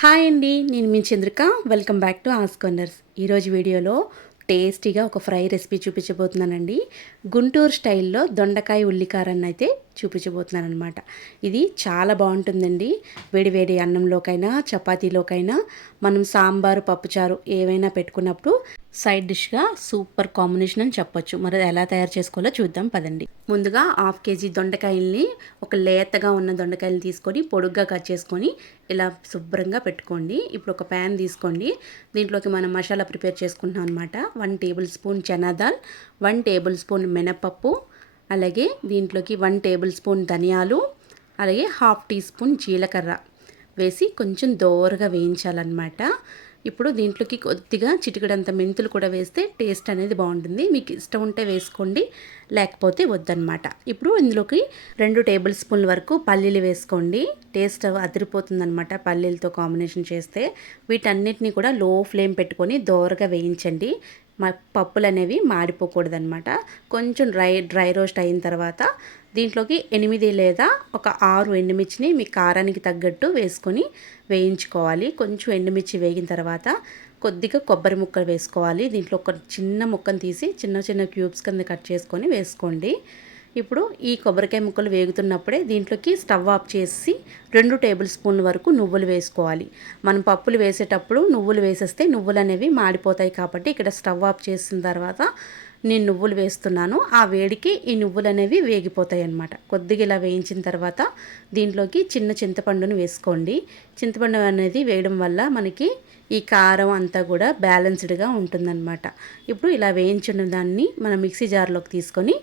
Hi అండి, నేను మీ Chandrika. Welcome back to ask corners. ఈరోజు వీడియోలో టేస్టీగా ఒక ఫ్రై రెసిపీ చూపించబోతున్నానండి. గుంటూరు స్టైల్లో దొండకాయ ఉల్లికారాన్ని అయితే చూపించబోతున్నాను అనమాట. ఇది చాలా బాగుంటుందండి. వేడి వేడి అన్నంలోకైనా చపాతీలోకైనా మనం సాంబారు పప్పుచారు ఏవైనా పెట్టుకున్నప్పుడు సైడ్ డిష్గా సూపర్ కాంబినేషన్ అని చెప్పొచ్చు. మరి ఎలా తయారు చేసుకోవాలో చూద్దాం పదండి. ముందుగా 1/2 కేజీ దొండకాయల్ని, ఒక లేతగా ఉన్న దొండకాయలు తీసుకొని పొడుగ్గా కట్ చేసుకొని ఇలా శుభ్రంగా పెట్టుకోండి. ఇప్పుడు ఒక ప్యాన్ తీసుకోండి. దీంట్లోకి మనం మసాలా ప్రిపేర్ చేసుకుంటున్నాం అనమాట. 1 table spoon chana dal, 1 table spoon మినపప్పు, అలాగే దీంట్లోకి 1 టేబుల్ స్పూన్ ధనియాలు, అలాగే 1/2 టీ స్పూన్ జీలకర్ర వేసి కొంచెం దోరగా వేయించాలన్నమాట. ఇప్పుడు దీంట్లోకి కొద్దిగా చిటికెడంత మెంతులు కూడా వేస్తే టేస్ట్ అనేది బాగుంటుంది. మీకు ఇష్టం ఉంటే వేసుకోండి, లేకపోతే వద్దనమాట. ఇప్పుడు ఇందులోకి 2 టేబుల్ స్పూన్ల వరకు పల్లీలు వేసుకోండి. టేస్ట్ అదిరిపోతుందనమాట పల్లీలతో కాంబినేషన్ చేస్తే. వీటన్నిటిని కూడా లో ఫ్లేమ్ పెట్టుకొని దోరగా వేయించండి. పప్పులు అనేవి మాడిపోకూడదనమాట. కొంచెం డ్రై రోస్ట్ అయిన తర్వాత దీంట్లోకి 8 లేదా ఒక 6 ఎండుమిర్చిని మీ కారానికి తగ్గట్టు వేసుకొని వేయించుకోవాలి. కొంచెం ఎండుమిర్చి వేగిన తర్వాత కొద్దిగా కొబ్బరి ముక్కలు వేసుకోవాలి. దీంట్లో ఒక చిన్న ముక్కను తీసి చిన్న చిన్న క్యూబ్స్ కింద కట్ చేసుకొని వేసుకోండి. ఇప్పుడు ఈ కొబ్బరికాయ ముక్కలు వేగుతున్నప్పుడే దీంట్లోకి స్టవ్ ఆఫ్ చేసి 2 టేబుల్ స్పూన్ల వరకు నువ్వులు వేసుకోవాలి. మనం పప్పులు వేసేటప్పుడు నువ్వులు వేసేస్తే నువ్వులు అనేవి మాడిపోతాయి కాబట్టి ఇక్కడ స్టవ్ ఆఫ్ చేసిన తర్వాత నేను నువ్వులు వేస్తున్నాను. ఆ వేడికి ఈ నువ్వులు అనేవి వేగిపోతాయి అన్నమాట. కొద్దిగా ఇలా వేయించిన తర్వాత దీంట్లోకి చిన్న చింతపండును వేసుకోండి. చింతపండు అనేది వేయడం వల్ల మనకి ఈ కారం అంతా కూడా బ్యాలెన్స్డ్గా ఉంటుందన్నమాట. ఇప్పుడు ఇలా వేయించిన దాన్ని మనం మిక్సీ జార్లోకి తీసుకొని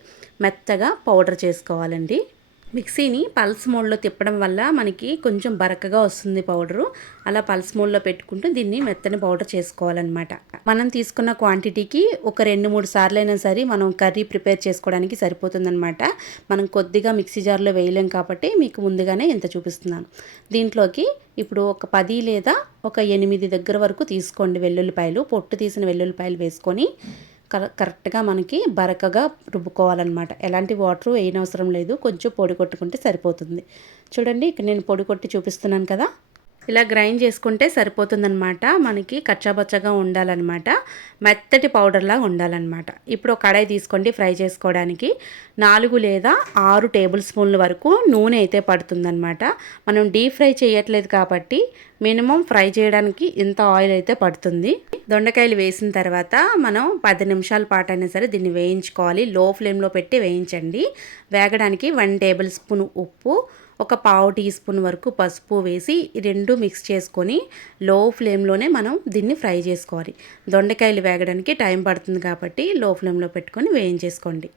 మెత్తగా పౌడర్ చేసుకోవాలండి. మిక్సీని పల్స్ మోడ్లో తిప్పడం వల్ల మనకి కొంచెం బరకగా వస్తుంది పౌడరు. అలా పల్స్ మోడ్లో పెట్టుకుంటూ దీన్ని మెత్తని పౌడర్ చేసుకోవాలన్నమాట. మనం తీసుకున్న క్వాంటిటీకి ఒక 2-3 సార్లు అయినా సరే మనం కర్రీ ప్రిపేర్ చేసుకోవడానికి సరిపోతుందన్నమాట. మనం కొద్దిగా మిక్సీ జార్లో వేయలేం కాబట్టి మీకు ముందుగానే ఇంత చూపిస్తున్నాను. దీంట్లోకి ఇప్పుడు ఒక 10 లేదా ఒక 8 దగ్గర వరకు తీసుకోండి వెల్లుల్లిపాయలు. పొట్టు తీసిన వెల్లుల్లిపాయలు వేసుకొని కరెక్ట్గా మనకి బరకగా రుబ్బుకోవాలన్నమాట. ఎలాంటి వాటర్ వేయనవసరం లేదు, కొంచెం పొడి కొట్టుకుంటే సరిపోతుంది. చూడండి, ఇక్కడ నేను పొడి కొట్టి చూపిస్తున్నాను కదా, ఇలా గ్రైండ్ చేసుకుంటే సరిపోతుందన్నమాట. మనకి కచ్చాబచ్చగా ఉండాలన్నమాట, మెత్తటి పౌడర్లాగా ఉండాలన్నమాట. ఇప్పుడు ఒక కడాయి తీసుకోండి. ఫ్రై చేసుకోవడానికి 4 లేదా 6 టేబుల్ స్పూన్ల వరకు నూనె అయితే పడుతుందన్నమాట. మనం డీప్ ఫ్రై చేయట్లేదు కాబట్టి మినిమం ఫ్రై చేయడానికి ఇంత ఆయిల్ అయితే పడుతుంది. దొండకాయలు వేసిన తర్వాత మనం 10 నిమిషాల పాటు అయినా సరే దీన్ని వేయించుకోవాలి. లో ఫ్లేమ్లో పెట్టి వేయించండి. వేగడానికి 1 టేబుల్ స్పూన్ ఉప్పు, ఒక 1/2 టీ స్పూన్ వరకు పసుపు వేసి 2 మిక్స్ చేసుకొని లో ఫ్లేమ్లోనే మనం దీన్ని ఫ్రై చేసుకోవాలి. దొండకాయలు వేగడానికి టైం పడుతుంది కాబట్టి లో ఫ్లేమ్లో పెట్టుకొని వేయించేసుకోండి.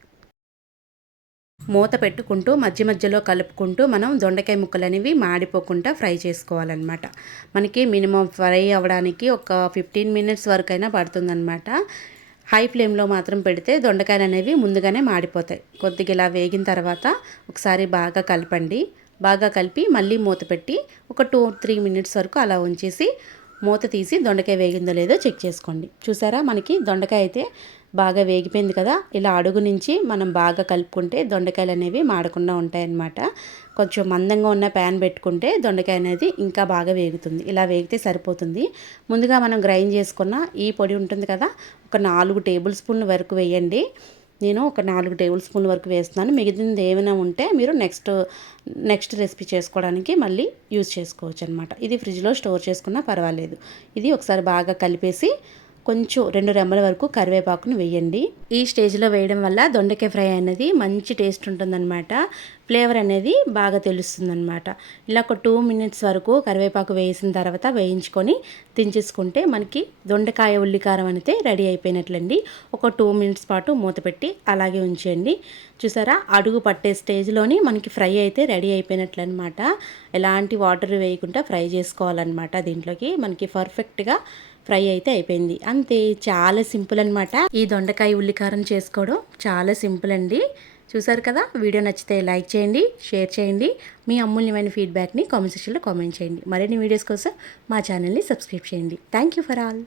మూత పెట్టుకుంటూ మధ్య మధ్యలో కలుపుకుంటూ మనం దొండకాయ ముక్కలు అనేవి మాడిపోకుండా ఫ్రై చేసుకోవాలన్నమాట. మనకి మినిమం ఫ్రై అవ్వడానికి ఒక 15 మినిట్స్ వరకైనా పడుతుందన్నమాట. హై ఫ్లేమ్లో మాత్రం పెడితే దొండకాయలు అనేవి ముందుగానే మాడిపోతాయి. కొద్దిగా ఇలా వేగిన తర్వాత ఒకసారి బాగా కలపండి. బాగా కలిపి మళ్ళీ మూత పెట్టి ఒక 2-3 మినిట్స్ వరకు అలా ఉంచేసి మూత తీసి దొండకాయ వేగిందో లేదో చెక్ చేసుకోండి. చూసారా, మనకి దొండకాయ అయితే బాగా వేగిపోయింది కదా. ఇలా అడుగు నుంచి మనం బాగా కలుపుకుంటే దొండకాయలు అనేవి మాడకుండా ఉంటాయన్నమాట. కొంచెం మందంగా ఉన్న ప్యాన్ పెట్టుకుంటే దొండకాయ అనేది ఇంకా బాగా వేగుతుంది. ఇలా వేగితే సరిపోతుంది. ముందుగా మనం గ్రైండ్ చేసుకున్న ఈ పొడి ఉంటుంది కదా, ఒక 4 టేబుల్ స్పూన్ల వరకు వేయండి. నేను ఒక 4 టేబుల్ స్పూన్ల వరకు వేస్తున్నాను. మిగిలింది ఏమైనా ఉంటే మీరు నెక్స్ట్ రెసిపీ చేసుకోవడానికి మళ్ళీ యూజ్ చేసుకోవచ్చు అనమాట. ఇది ఫ్రిడ్జ్లో స్టోర్ చేసుకున్నా పర్వాలేదు. ఇది ఒకసారి బాగా కలిపేసి కొంచెం 2 రెమ్మల వరకు కరివేపాకును వేయండి. ఈ స్టేజ్లో వేయడం వల్ల దొండకాయ ఫ్రై అనేది మంచి టేస్ట్ ఉంటుందన్నమాట. ఫ్లేవర్ అనేది బాగా తెలుస్తుందన్నమాట. ఇలా ఒక 2 మినిట్స్ వరకు కరివేపాకు వేసిన తర్వాత వేయించుకొని దించేసుకుంటే మనకి దొండకాయ ఉల్లికారం అనేది రెడీ అయిపోయినట్లండి. ఒక 2 మినిట్స్ పాటు మూత పెట్టి అలాగే ఉంచేయండి. చూసారా, అడుగు పట్టే స్టేజ్లోని మనకి ఫ్రై అయితే రెడీ అయిపోయినట్లు అనమాట. ఎలాంటి వాటర్ వేయకుండా ఫ్రై చేసుకోవాలన్నమాట. దీంట్లోకి మనకి పర్ఫెక్ట్గా ఫ్రై అయితే అయిపోయింది. అంతే, చాలా సింపుల్ అనమాట. ఈ దొండకాయ ఉల్లికారం చేసుకోవడం చాలా సింపుల్ అండి. చూసారు కదా, వీడియో నచ్చితే లైక్ చేయండి, షేర్ చేయండి. మీ అమూల్యమైన ఫీడ్బ్యాక్ని కామెంట్ సెక్షన్లో కామెంట్ చేయండి. మరిన్ని వీడియోస్ కోసం మా ఛానల్ని సబ్స్క్రైబ్ చేయండి. Thank you for all.